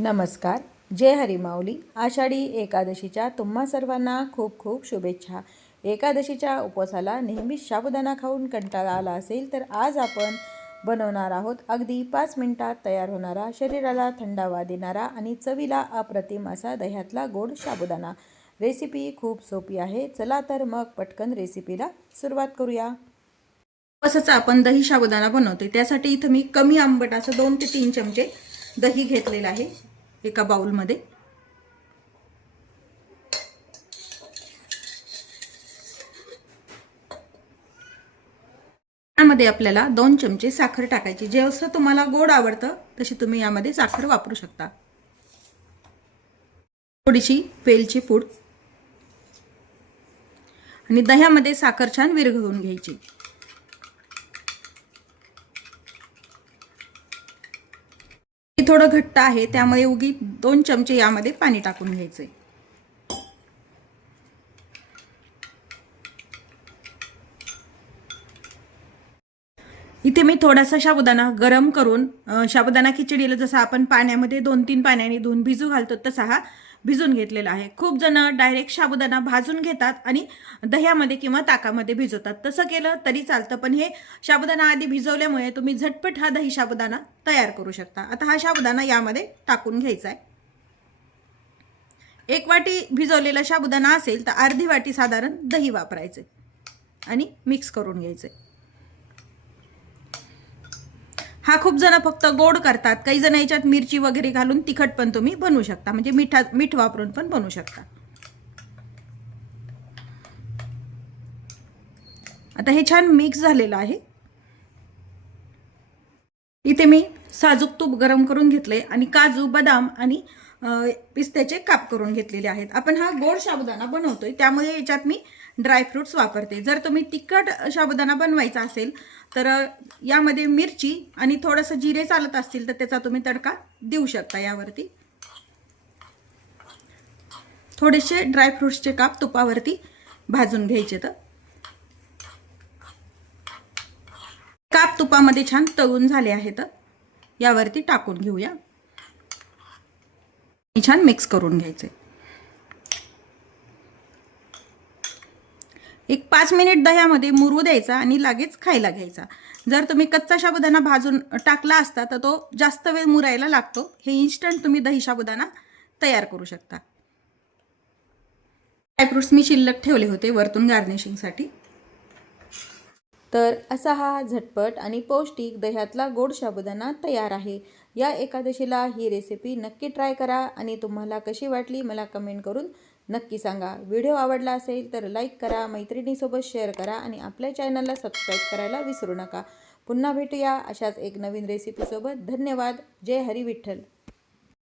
नमस्कार. जय हरी माऊली. आषाढी एकादशीच्या तुम्हा सर्वांना खूप खूप शुभेच्छा. एकादशीच्या उपवासाला नेहमीच साबुदाणा खाऊन कंटाळा आला असेल तर आज आपण बनवणार आहोत अगदी 5 मिनिटात तयार होणारा, शरीराला थंडावा देणारा आणि चवीला अप्रतिम असा दह्यातला गोड साबुदाणा. रेसिपी खूप सोपी आहे. चला तर मग पटकन रेसिपीला सुरुवात करूया. उपवासाचा आपण दही साबुदाणा बनवतोय, त्यासाठी इथं मी कमी आंबट असं 2 ते 3 चमचे दही घेतलेलं आहे एका बाउलमध्ये. यामध्ये आपल्याला 2 चमचे साखर टाकायची. जसं तुम्हाला गोड आवडतं तशी तुम्ही यामध्ये साखर वापरू शकता. थोडीशी वेलची पूड आणि दह्यामध्ये साखर छान विरघळवून घ्यायची. थोडं घट्ट आहे त्यामुळे उगी 2 चमचे यामध्ये पाणी टाकून घ्यायचे. इथे मी थोडासा साबुदाणा गरम करून साबुदाणा खिचडीला जसं आपण पाण्यामध्ये 2-3 पाण्याने धुवून भिजू घालतो तसा हा भिजून घेतलेला आहे. खूप जण डायरेक्ट साबुदाणा भाजून घेतात आणि दह्यामध्ये किंवा ताकामध्ये भिजवतात. तसं केलं तरी चालतं, पण हे साबुदाणा आधी भिजवल्यामुळे तुम्ही झटपट हा दही साबुदाणा तयार करू शकता. आता हा साबुदाणा यामध्ये टाकून घ्यायचा आहे. 1 वाटी भिजवलेला साबुदाणा असेल तर अर्धी वाटी साधारण दही वापरायचे आणि मिक्स करून घ्यायचे. हा खूप जण फक्त गोड करतात, काही जण याच्यात मिरची वगैरे घालून तिखट पण तुम्ही बनवू शकता, म्हणजे मीठ वापरून पण बनवू शकता. आता हे छान मिक्स झालेलं आहे. इथे मी साजूक तूप गरम करून घेतले आणि काजू, बदाम आणि पिस्त्याचे काप करून घेतलेले आहेत. आपण हा गोड साबुदाणा बनवतोय त्यामुळे याच्यात मी ड्रायफ्रुट्स वापरते. जर तुम्ही तिखट साबुदाणा बनवायचा असेल तर यामध्ये मिरची आणि थोडंसं जिरे चालत असतील तर त्याचा तुम्ही तडका देऊ शकता. यावरती थोडेसे ड्रायफ्रुट्सचे काप तुपावरती भाजून घ्यायचे. तर काप तुपामध्ये छान तळून झाले आहेत, यावरती टाकून घेऊया. छान मिक्स करून घ्यायचे. 5 मिनिट दह्यामध्ये मुरू द्यायचा आणि लगेच खायला घ्यायचा. जर तुम्ही कच्चा साबुदाणा भाजून टाकला असता तर तो जास्त वेळ मुरायला लागतो. हे इन्स्टंट तुम्ही दही साबुदाणा तयार करू शकता. ड्रायफ्रुट्स मी शिल्लक ठेवले होते वरतून गार्निशिंगसाठी. तर असा हा झटपट आणि पौष्टिक दह्यातला गोड साबुदाणा तयार आहे. या एकादशीला ही रेसिपी नक्की ट्राय करा आणि तुम्हाला कशी वाटली मला कमेंट करून नक्की सांगा. व्हिडिओ आवडला असेल तर लाईक करा, मैत्रिणीसोबत शेअर करा आणि आपल्या चॅनलला सबस्क्राईब करायला विसरू नका. पुन्हा भेटूया अशाच एक नवीन रेसिपीसोबत. धन्यवाद. जय हरी विठ्ठल.